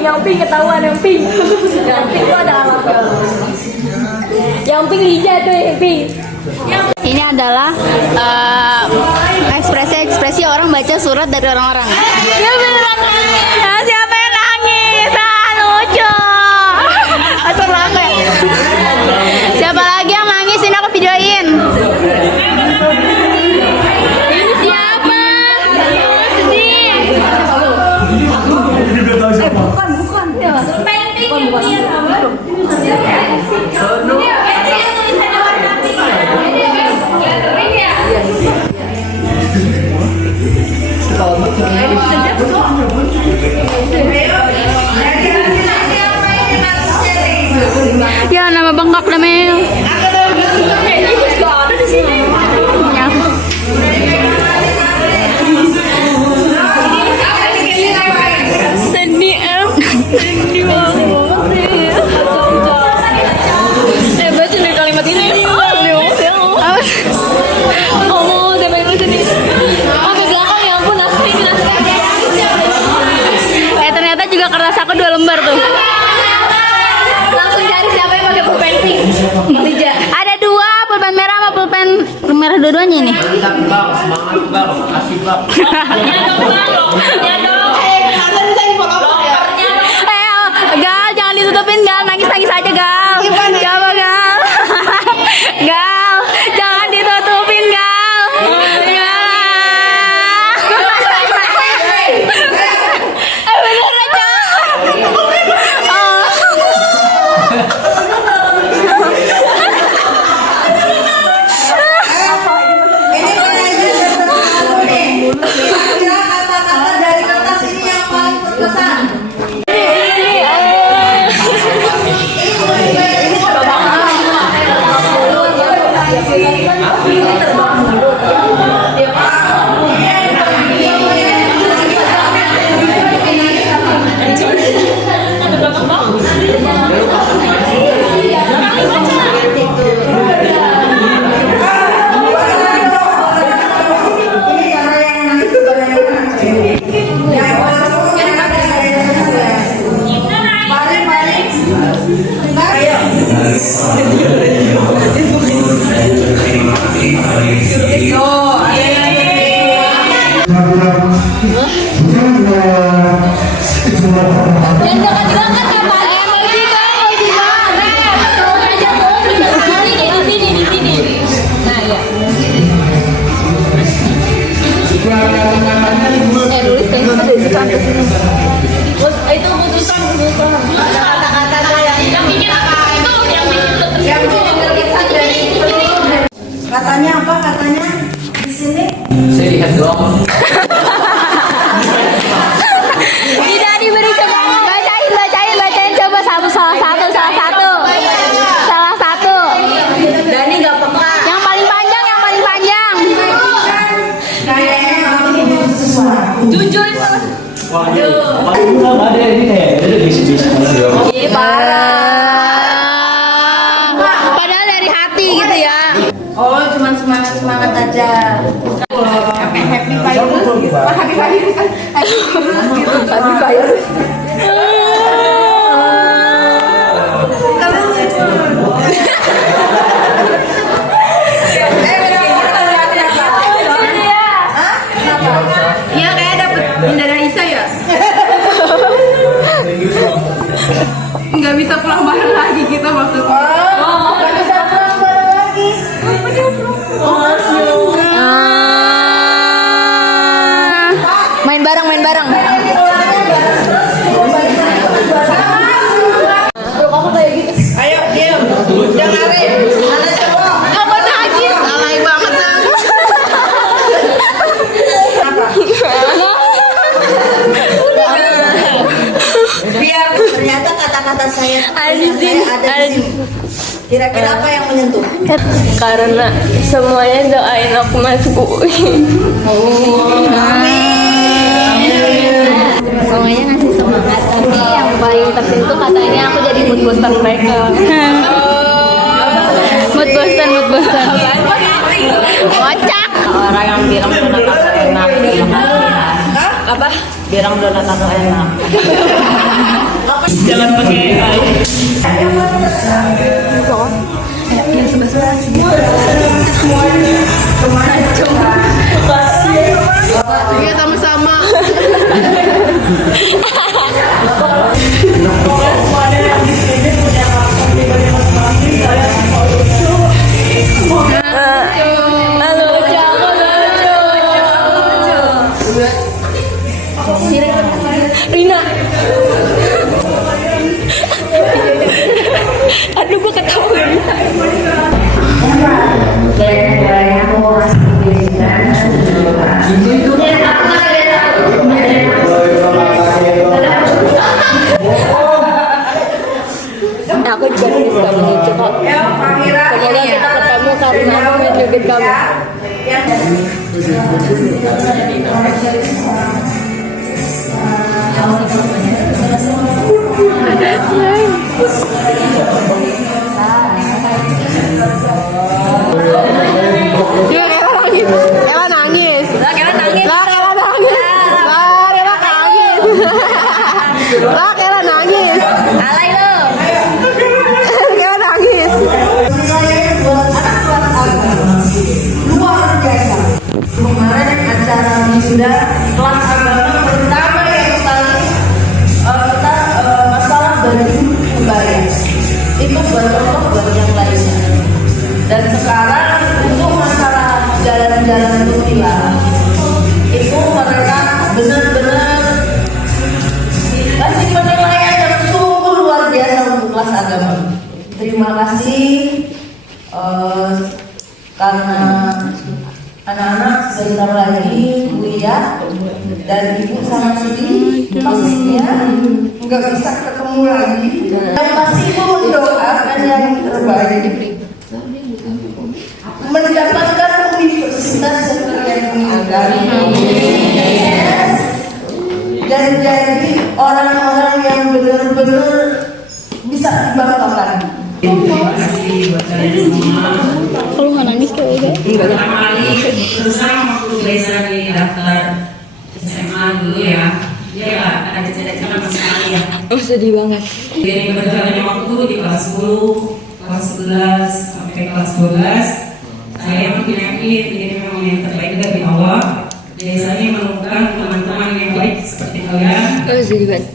pink ketahuan yang pink. Yang pink itu ada alamnya. Yang pink Lija tuh yang pink. Ini adalah ekspresi orang baca surat dari orang-orang. Ya beneran. Ya, siapa yang nangis? Lucu. Asal apa? Siapa lagi yang nangis? Ini aku videoin. Ini siapa? Sedih. Bukan. Ya, nama bengkak namanya. Sedih em. Sedih banget. Saya baca dari kalimat ini. Oh, siapa yang nulis ini? Oh, ke belakang ya ampun, naskah. Ternyata juga kertas aku 2 lembar tuh. Langsung cari siapa yang pakai pulpen pink. Lija. Ada 2, pulpen merah sama pulpen merah dua-duanya nih. Semangat bang, kasih bang. Gal, jangan ditutupin Gal, nangis aja Gal. Coba Gal. Gal, jangan ditutupin Gal. Bener aja. Kata-kata dari kertas ini yang paling berkesan. Katanya apa? Katanya di sini. Saya lihat doang. Tidak diberi coba. Bacain coba salah satu. Dani nggak peka. Yang paling panjang. Jujur. Waduh. Ada ini kayak bis-bis. Parah. Padahal dari hati gitu ya. Oh, cuma semangat aja. Happy virus. Happy virus. Happy virus. Iya kayak dapet bendera Isa ya. Nggak bisa pulang bareng lagi kita waktu itu. Nggak bisa pulang bareng lagi. Main bareng. Ayo, diam. Jangan lari. Mana coba? Apa nangis? Alay banget dah. Biar ternyata kata-kata saya ada di sini. Kira-kira apa yang menyentuh? Karena semuanya doain aku masuk UI. Semuanya ngasih semangat. Tapi yang paling tersentuh katanya aku jadi mood booster mereka. Mood booster. Kocak. Orang yang bilang donat enak. Apa? Bilang donat enak. Jangan pakai AI. Iya sama-sama. Halo, jangan Rina. Aduh, gue ketawa. Aku juga nulis kamu lucu kok. Semoga kita ketemu karena aku main joget kamu. Ella nangis. Lah, Ella nangis. Lah, Ella nangis. Lah, Ella nangis. Alay lo. Ella nangis. Luar biasa. Kemarin acara wisuda kelas agama pertama yang tentang masalah baju kebaya. Itu buat contoh buat yang lainnya. Dan sekarang untuk masalah jalan-jalan mutiara itu mereka benar-benar kasih penilaian yang sungguh luar biasa untuk kelas agama. Terima kasih karena anak-anak sebentar lagi kuliah dan ibu sangat sedih pastinya nggak bisa ketemu lagi. Yang pasti ibu mendoakan yang terbaik mendapatkan universitas yang mengagari dan jadi orang-orang yang benar-benar bisa dibanggakan. Kalau nggak nangis tuh udah. Pertama kali susah waktu Reza di daftar SMA dulu ya. Dia ada cita-cita masuk kuliah. Oh, sedih banget. Jadi berjalannya waktu di kelas 10, kelas 11 sampai kelas 12. Saya makin yakin ini memang yang terbaik dari Allah. Biasanya menemukan teman-teman yang baik seperti kalian. Oh, sedih banget.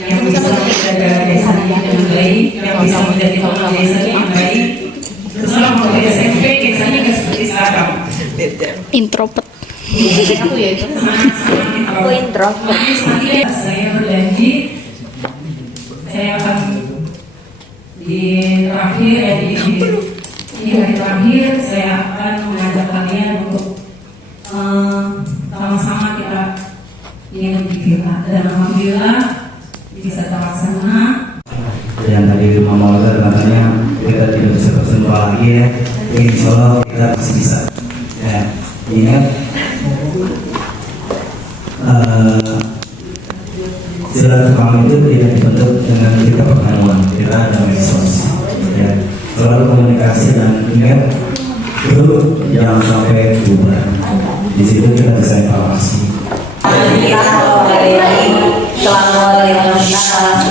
Yang bisa menjaga desanya dengan baik, yang bisa menjadi orang desanya yang baik. Setelah mulai SMP, desanya nggak seperti sekarang. Introvert. Aku introvert. Saya berjanji, saya akan di terakhir ya di hari terakhir saya akan mengajak kalian untuk sama-sama kita mengikuti firman dan alhamdulillah bisa terlaksana. Yang tadi Mama Olga katanya kita tidak bisa bersentuh lagi ya. Insya Allah kita masih bisa. Ya, ingat silaturahmi itu tidak dibentuk dengan kita pertemuan, kita ada medsos. Ya, selalu komunikasi dan ingat itu jangan sampai bubar. Di situ kita bisa evaluasi. Kita mulai kelas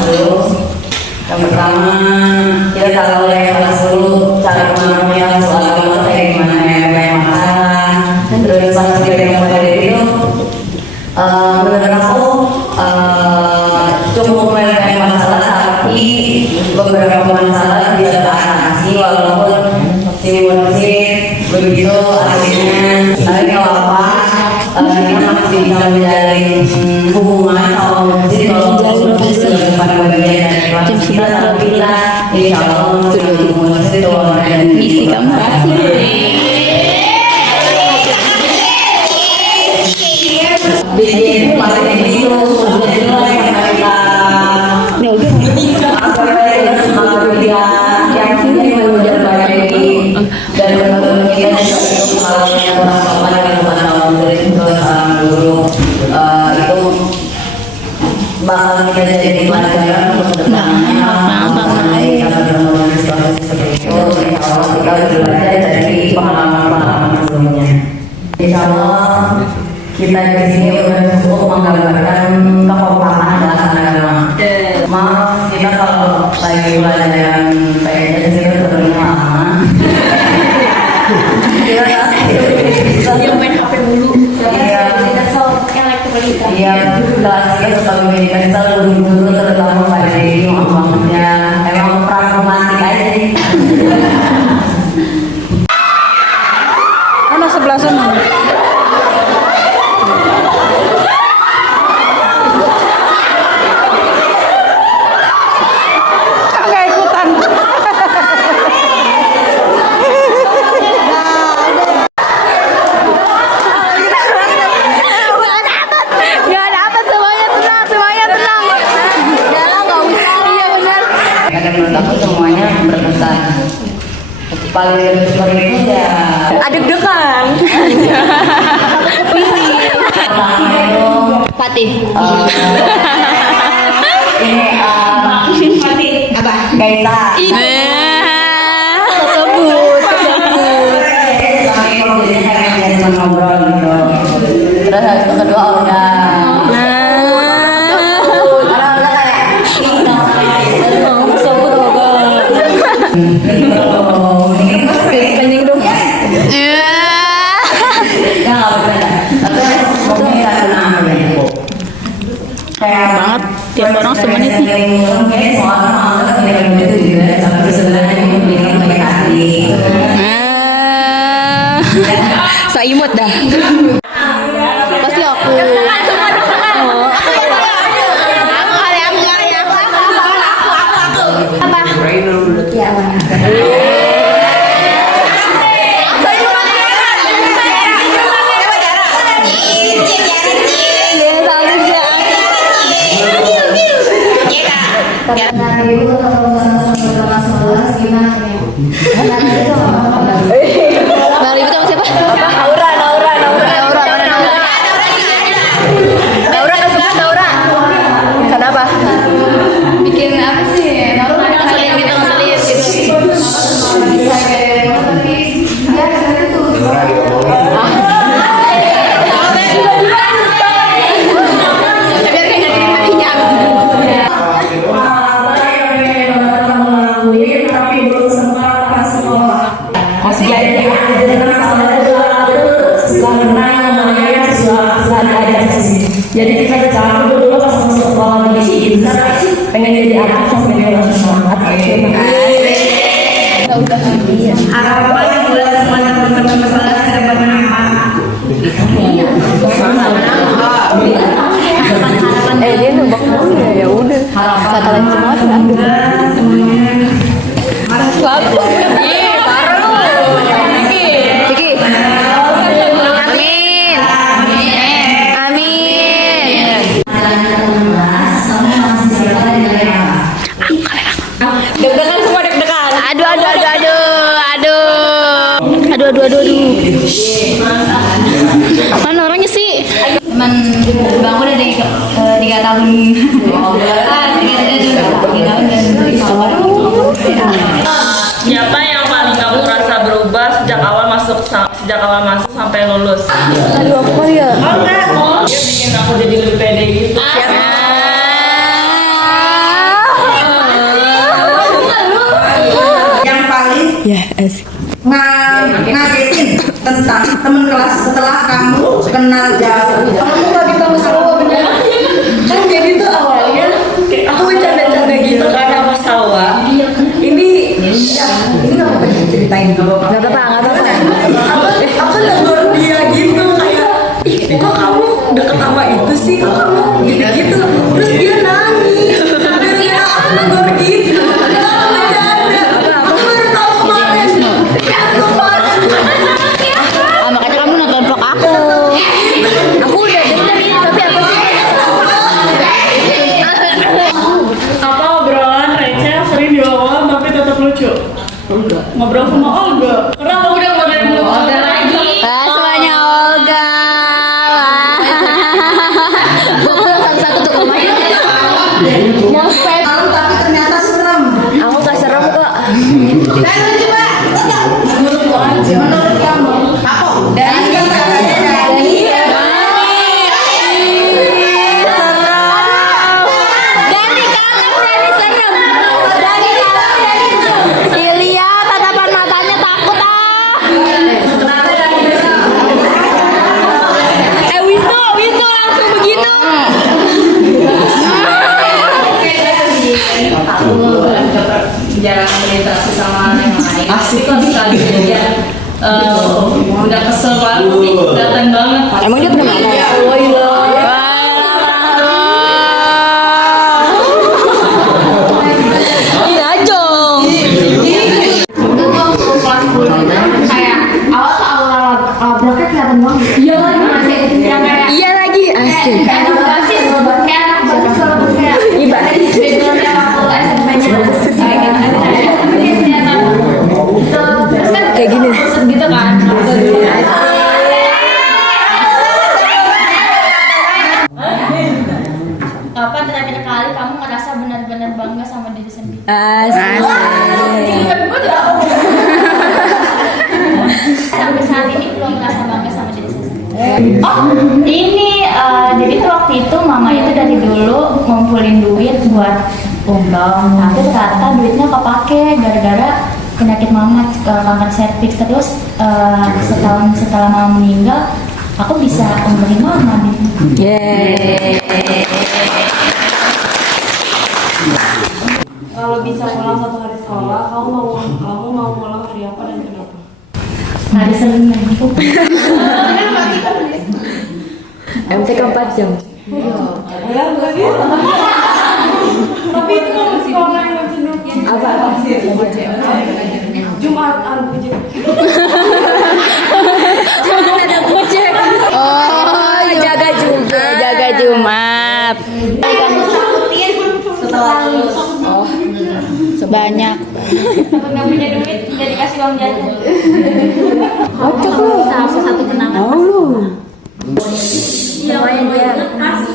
10. Yang pertama kita tahu mulai kelas 10 cara memahami soal agama kayak gimana ya, kayak masalah. Terus pas kita mulai dari itu menurut aku cukup mulai masalah, tapi beberapa masalah bisa teratasi walaupun simulasi begitu akhirnya. Tapi kalau apa kita masih bisa menjalin hubungan sama masjid walaupun itu bukan bagian dari kelas kita, tapi kita insya Allah masjid dan Isi kamu kasih. bikin kemarin itu sudah mulai kita semangat dia yang sini mengejar lagi dan teman-teman kita itu kalau yang orang-orang yang tahun dari guru itu bakal kita jadi pelajaran untuk kedepannya. Kita bermain situasi seperti itu, insya Allah kita belajar dari pengalaman-pengalaman sebelumnya. Insya Allah kita di sini sudah cukup menggambarkan kekompakan menjadi kesel buru-buru terutama pada diri maaf banget ya. Emang perang romantis aja sih. Mana sebelah sana? Kak nggak ikutan. Nggak dapat, semuanya tenang, semuanya tenang. Jangan, nggak usah. Iya benar. Karena menurut aku semuanya berkesan. Paling seperti itu ya. Deg-degan. Fatih. Ini Fatih apa? Gaisa. Tersebut. Ngobrol gitu. Terus habis itu kedua udah. Kencing dong. Banget, tiap orang semenit nih. Saimut dah. Pasti aku. Bang Ibu sama siapa? Naura. Naura kesebut Naura. Kenapa? Bikin apa sih? Naruh ngeselin gitu, ngeselin gitu. Jadi kita bicara dulu pas masuk sekolah di sini pengen jadi apa sampai dia langsung semangat. Harapan buat semua teman-teman masalah kedepannya apa? Dia nembak dulu ya udah. Kata lagi semua kan. Selalu. Baru. Siki. Deg-degan semua deg-degan. Aduh. Mana orangnya sih? Teman bangku udah 3 tahun. 3 tahun dan Siapa yang paling kamu merasa berubah sejak awal masuk sampai lulus? Aduh, aku kali ya. Dia bikin aku jadi lebih pede gitu. Yang paling ngagetin tentang teman kelas setelah kamu kenal jauh. Kamu gak kita masalah bener. Kan jadi tuh awalnya aku bercanda-canda gitu karena masalah. Ini nggak apa-apa ceritain dulu. Nggak apa-apa. Aku negor dia gitu kayak, kok kamu deket sama itu sih? Kok kamu gitu-gitu? Terus dia nangis. Terus dia aku negor gitu. Aku bercanda. Aku baru tahu kemarin. makanya kamu nonton vlog aku. Aku udah dengerin tapi apa sih? Apa obrolan receh sering dibawa tapi tetap lucu? Ngobrol sama Olga. Kenapa udah ngobrol sama Olga lagi? Semuanya Olga. Satu-satu tuh kemarin. Tahu tapi ternyata serem. Aku gak serem kok. Menurut kamu, dari kata-katanya Dani, Ilya tatapan matanya takut Wisnu langsung begitu. asik lah sekali ya. Udah kesel banget nih, datang banget. Emang dia pernah mana ya? Oh iya. Iya dong. Kayak awal tuh awal bloknya kelihatan banget. Iya lagi. Yang kayak Iya lagi asik. kayak anak basis, kayak anak basis kalau kayak Basis. backgroundnya waktu SMP-nya terus kan Kayak gini. gitu kan. Kapan terakhir kali kamu ngerasa benar-benar bangga sama diri sendiri? Asik. Sampai saat ini belum merasa bangga sama diri sendiri. Oh, ini jadi tuh waktu itu mama itu dari dulu ngumpulin duit buat umroh. Tapi ternyata duitnya kepake gara-gara penyakit mama, kanker serviks. Terus setahun setelah mama meninggal, aku bisa umrohin mama nih. Yeay. Kalau bisa pulang satu hari sekolah, kamu mau pulang hari apa dan kenapa? Hari Senin lagi. MTK 4 jam. Tapi itu kalau sekolah yang jenuh. Apa? Jumatan aja. Ada gojek. Oh, jaga Jumat. Jaga Jumat. Setelah lulus. Banyak. Nggak punya duit, jadi kasih uang jajan. Kocok lu. Satu kenangan. Mau lu. Iya, dia pas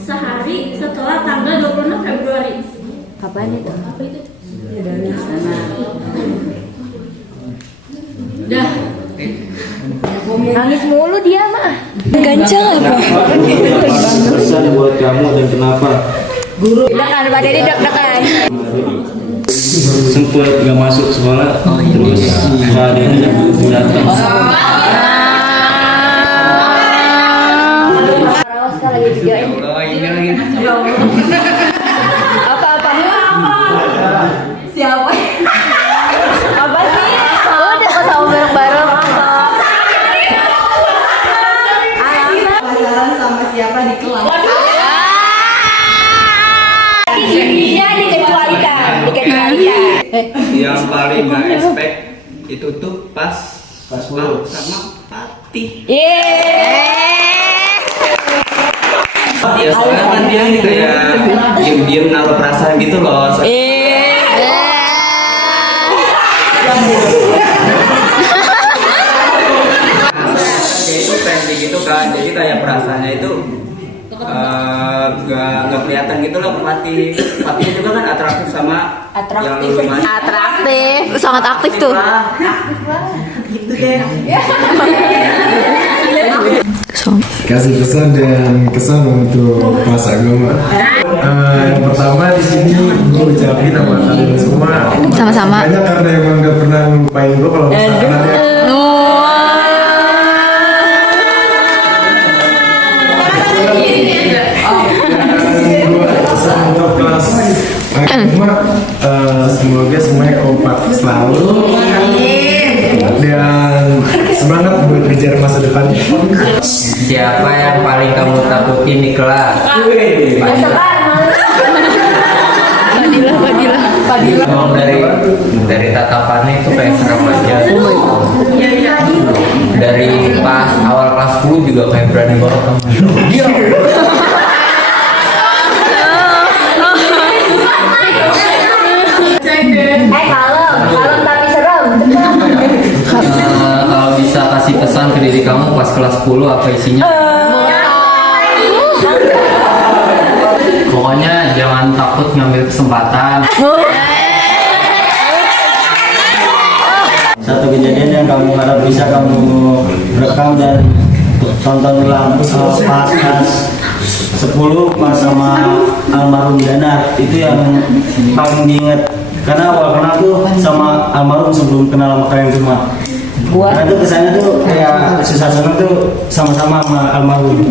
sehari setelah tanggal 26 Februari. Kapan itu? Apa itu? Dah. Nangis mulu dia mah. Gancang apa? Pesan buat kamu dan kenapa? Dekan, Pak Dedi deg-degan. Sempet gak masuk sekolah, terus Pak Dedi datang. Apa-apa? Siapa? Apa sih? Oh, udah ketemu bareng-bareng apa? Pacaran sama siapa di kelas? Dia dikecualikan. Yang paling nggak expect itu tuh pas malu sama Patih. Ya soalnya kan dia kayak diem-diem naruh perasaan gitu loh. Kayak itu pengen gitu kan, jadi kayak perasaannya itu nggak kelihatan gitu loh. Patih juga kan atraktif sama yang lumayan. Atraktif, sangat aktif tuh. Gitu deh. Kasih pesan dan kesan untuk Mas Agama. Yang pertama di sini gue ucapin sama kalian semua. Sama-sama. Banyak karena emang gak pernah ngelupain gue kalau misalkan ada pesan untuk kelas Agama. Semoga semuanya kompak selalu. Dan semangat buat kejar masa depan. Siapa yang paling kamu takutin di kelas? Fadilah. Emang dari tatapannya itu kayak serem aja. Dari pas awal kelas 10 juga kayak berani banget kamu. Kalem tapi serem. Kalau bisa kasih pesan ke diri kamu pas kelas 10 apa isinya? Pokoknya jangan takut ngambil kesempatan. Satu kejadian yang kamu harap bisa kamu rekam dan tonton ulang pas 10 pas sama almarhum Dana. Itu yang paling diingat karena awal kenal tuh sama almarhum sebelum kenal sama kalian semua. Karena tuh kesannya tuh kayak susah senang tuh sama-sama sama almarhum.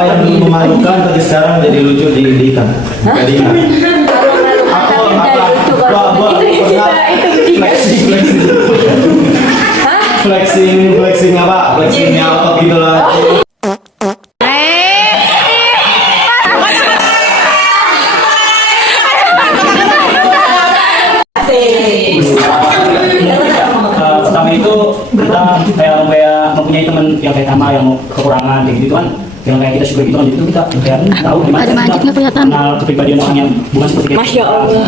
Apa yang memalukan tapi sekarang jadi lucu di ikan? Jadi flexing apa? Flexingnya otot gitu lah. Pertama itu kita kayak mempunyai teman yang kayak sama yang kekurangan kayak gitu kan, yang kayak kita syukur gitu kan, itu kita kayak tahu gimana kita kenal kepribadian orang yang bukan seperti kita. Masya Allah.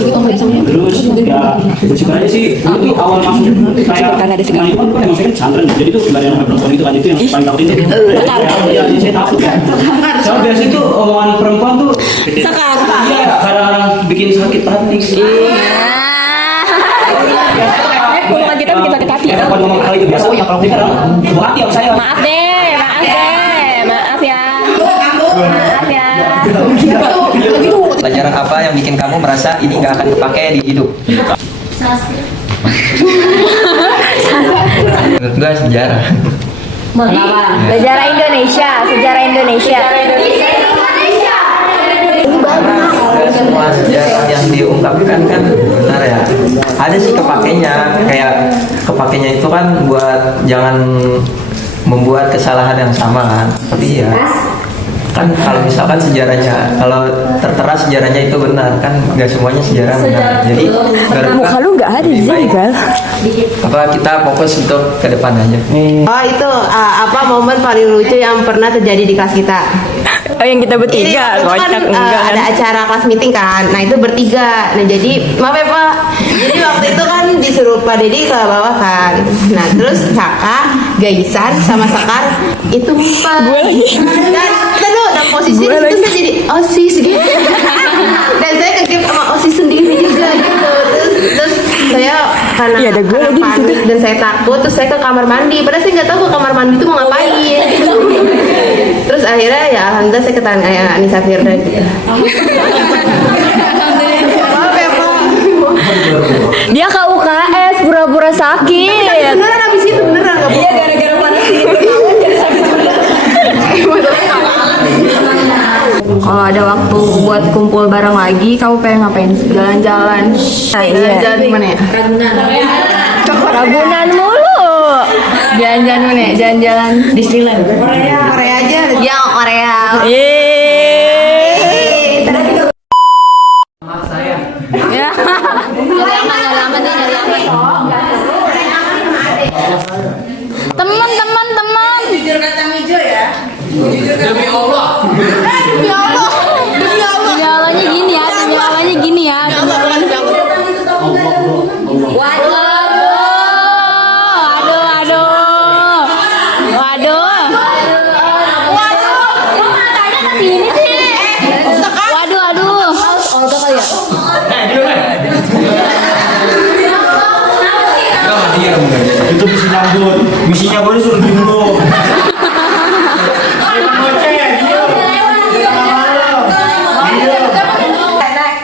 Terus ya bersyukur aja sih. Itu awal masuk kayak karena ada sekarang itu kan emang saya kan pesantren, jadi itu kepribadian orang perempuan itu kan itu yang paling takutin itu. Ya saya takut kan. Saya biasa itu omongan perempuan tuh. Iya, kadang-kadang bikin sakit hati. Kalau kita bikin sakit hati. Kalau ngomong hal itu biasa, ya kalau kita buat hati sama saya. Maaf ya. Pelajaran apa yang bikin kamu merasa ini nggak akan dipakai di hidup? Menurut gue sejarah. Sejarah Indonesia. Karena semua sejarah yang diungkapkan kan benar ya. Ada sih kepakainya, kayak kepakainya itu kan buat jangan membuat kesalahan yang sama kan. Tapi ya kan kalau misalkan sejarahnya, kalau tertera sejarahnya itu benar kan, nggak semuanya sejarah benar. Jadi muka lu nggak ada di sini kan? Apa kita fokus untuk ke depan aja. Oh itu apa momen paling lucu yang pernah terjadi di kelas kita? Oh yang kita bertiga, Ini kan ada acara kelas meeting kan, nah itu bertiga. Nah jadi maaf ya Pak, jadi waktu itu kan disuruh Pak Dedi ke bawah kan. Nah terus Kakak, Gaisan sama Sekar itu ngumpet. Gue lagi. Dan posisi itu saya jadi OSIS gitu. Dan saya kegip sama OSIS sendiri juga gitu. Terus saya karena panik dan saya takut, terus saya ke kamar mandi. Padahal saya nggak tahu ke kamar mandi itu mau ngapain. Terus akhirnya ya alhamdulillah saya ketanya Anissa Firda gitu. Maaf ya Pak. Dia ke UKS pura-pura sakit. Beneran abis itu beneran nggak bohong. Iya gara-gara panas itu. Kalau ada waktu buat kumpul bareng lagi, kamu pengen ngapain? Jalan-jalan. Jalan mana ya? Ragunan mulu. Jalan-jalan mana ya? Jalan-jalan Disneyland. Korea aja. Ya Korea. Ya. Teman. Jujur kacang hijau ya. Demi Allahnya gini ya. Waduh. Kok matanya ke sini sih? Waduh. Olga kali ya? Itu misinya boleh suruh dulu.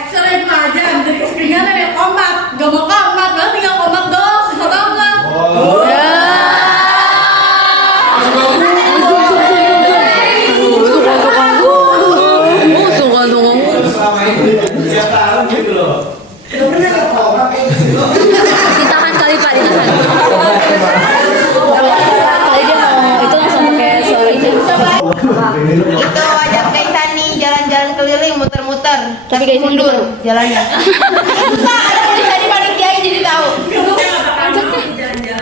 Sering aja dari keseringan ada komat. Gak mau komat, lah tinggal komat dong. Susah banget. Ditahan kali Pak, ditahan. Kali dia mau itu langsung pakai suara itu. Itu ajak Gaisan nih jalan-jalan keliling muter-muter. Tapi Gaisan mundur jalannya. Susah, ada tulisan di panitiain jadi tahu.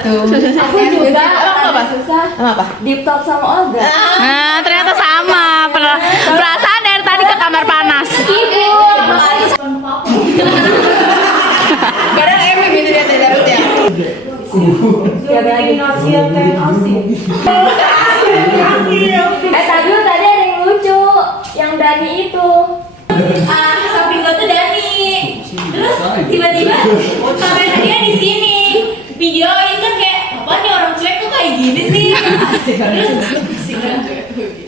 Aku juga apa susah? Apa? Deep talk sama Olga. Nah, ternyata sama. Perasaan dari tadi ke kamar panas. Kadang emang gitu dia tidak dapet ya. Tapi tadi ada yang lucu, yang Dani itu. Samping gue tuh Dani. Terus tiba-tiba kamera dia di sini. Videoin kan kayak apa nih orang cuek kok kayak gini sih. Terus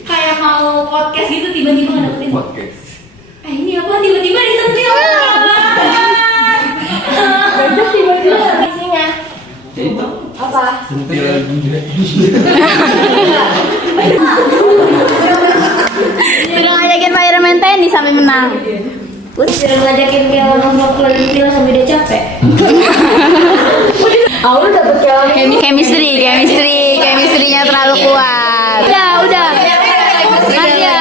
kayak mau podcast gitu tiba-tiba ngedeketin. Ini apa tiba-tiba disentil. Terus tiba-tiba isinya apa? sampai menang. Jangan ngajakin kayak nonton film sampai dia capek. Aku dapet Chemistry-nya terlalu kuat. Udah. Nadia.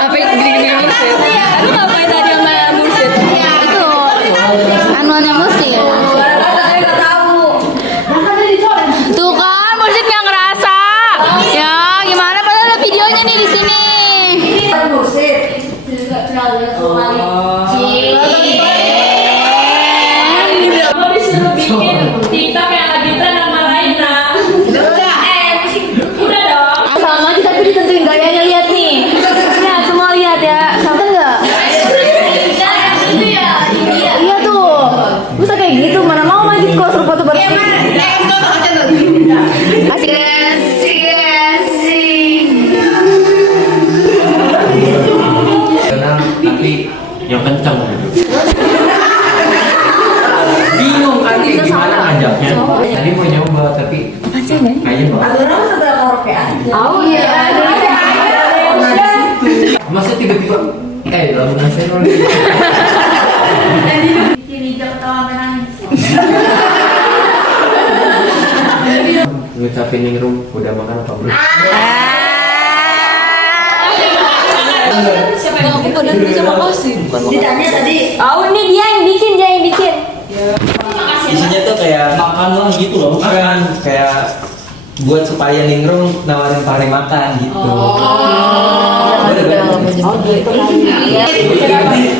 apa yang gini-gini musik? Aduh ngapain tadi sama musik? Itu anuannya musik. Tuh kan musik nggak ngerasa. Ya gimana padahal ada videonya nih di sini. Mau disuruh bikin TikTok yang lagi tren sama Raina. Udah dong. Sama aja tapi ditentuin gayanya, lihat nih. Lihat semua lihat ya. Sama enggak? Iya tuh. Bisa kayak gitu, mana mau Majid kalau suruh foto bareng. Asik. Tapi yang kencang. Bingung kan gimana ngajaknya. Tadi mau nyoba tapi kayaknya Oh iya. masa tiba-tiba lagu nasional. Ngucapin Ningrum udah makan apa belum? Ditanya tadi. Oh, ini dia yang bikin. Isinya tuh kayak Makan lah gitu loh. bukan kayak buat supaya Ningrum nawarin Fahri makan gitu.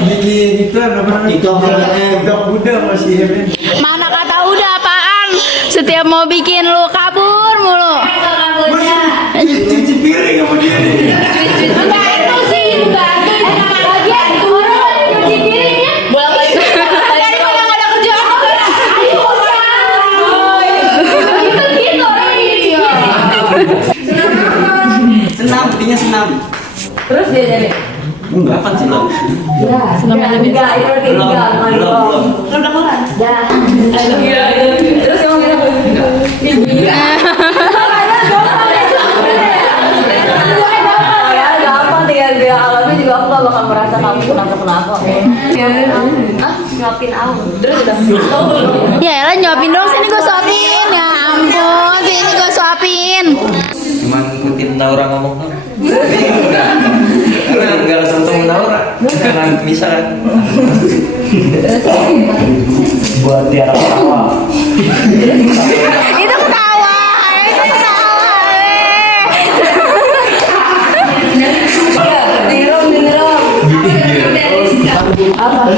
Bikin itu apa namanya? Budak masih hebat. Mana kata udah apaan? Setiap mau bikin lu kabur mulu. Cuci piring sama dia nih. Bantu sih, bantu. Lagian orang lagi cuci piringnya. Bolak-balik. Tadi kalau nggak ada kerjaan, ayo gitu orangnya. Senam, intinya senam. Terus dia jadi. Enggak kan senam. Enggak, itu berarti enggak. Belum. Terus yang ya gampang tinggal dia alami juga aku gak bakal merasa kamu kenapa. Nyuapin aku. Terus udah. Ya elah nyuapin dong, sini gue suapin. Ya ampun, sini gue suapin. Cuman ngikutin Naura ngomong tuh. Karena enggak langsung ketemu Naura. Karena bisa kan. Buat tiara ketawa. Itu ketawa. Apa?